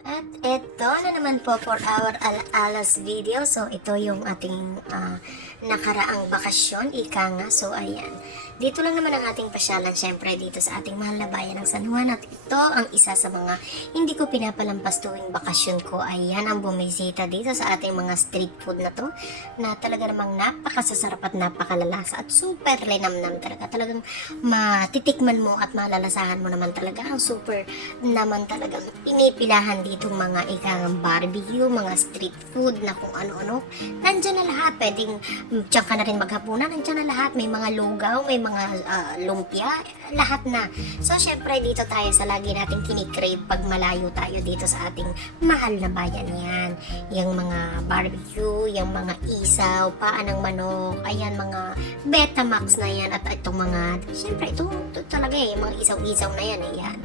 At eto na naman po for our alas video. So, ito yung ating nakaraang bakasyon, ika nga. So, ayan. Dito lang naman ang ating pasyalan, syempre, dito sa ating mahal na bayan ng San Juan. At ito ang isa sa mga hindi ko pinapalampas tuwing bakasyon ko. Ayan, ang bumisita dito sa ating mga street food na to, na talaga namang napakasasarap at napakalalasa at super linamnam talaga. Talagang matitikman mo at malalasahan mo naman talaga ang super naman talagang pinipilahan ditong mga ikang barbecue, mga street food na kung ano-ano. Nandyan na lahat. Pwedeng diyan ka na rin maghapunan. Nandyan na lahat. May mga lugaw, may mga lumpia, lahat na. So, syempre, dito tayo sa lagi nating kinikrave pag malayo tayo dito sa ating mahal na bayan yan. Yung mga barbecue, yung mga isaw, paan ng manok, ayan, mga Betamax na yan, at itong mga, syempre, ito talaga yung mga isaw-isaw na yan, ayan.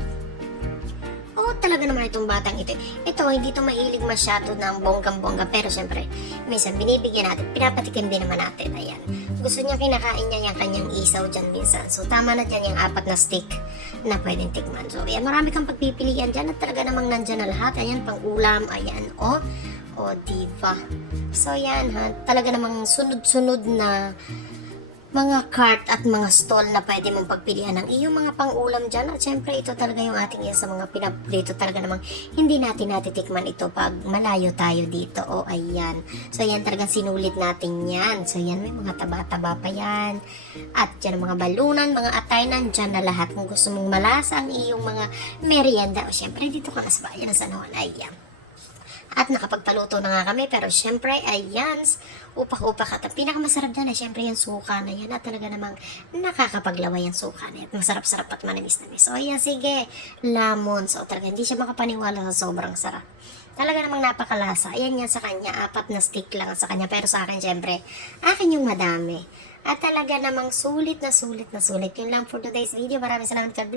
Oo, talaga naman itong batang ito. Ito, hindi ito mahilig masyado ng bonggang-bongga. Pero syempre, minsan binibigyan natin, pinapatikim din naman natin. Ayan. Gusto niya, kinakain niya yung kanyang isaw dyan minsan. So, tama na dyan yung 4 na stick na pwedeng tikman. So, ayan, marami kang pagpipilian dyan at talaga namang nandyan na lahat. Ayan, pang ulam. Ayan, o, diva. So, ayan, ha. Talaga namang sunod-sunod na mga cart at mga stall na pwede mong pagpilian ng iyong mga pang-ulam dyan. At syempre, ito talaga yung ating isa sa mga pinaprito. Talaga namang hindi natin natitikman ito pag malayo tayo dito. O, ayan. So, ayan, talagang sinulit natin yan. So, ayan, may mga taba-taba pa yan. At dyan ang mga balunan, mga atay, nandyan na lahat. Kung gusto mong malasa ang iyong mga merienda. O, syempre, dito ka na sa bayan ng San Juan. Ayan. At nakapagpaluto na nga kami, pero syempre, ayan, upak-upak. At ang pinakamasarap dyan ay syempre yung suka na yan. At talaga namang nakakapaglaway yung suka na yan. Masarap-sarap at manamis-namis. So, ayan, sige, lamon. So, talaga hindi siya makapaniwala sa sobrang sarap. Talaga namang napakalasa. Ayan yan sa kanya, 4 na stick lang sa kanya. Pero sa akin, syempre, akin yung madami. At talaga namang sulit na sulit na sulit. Yun lang for today's video. Maraming salamat, God bless.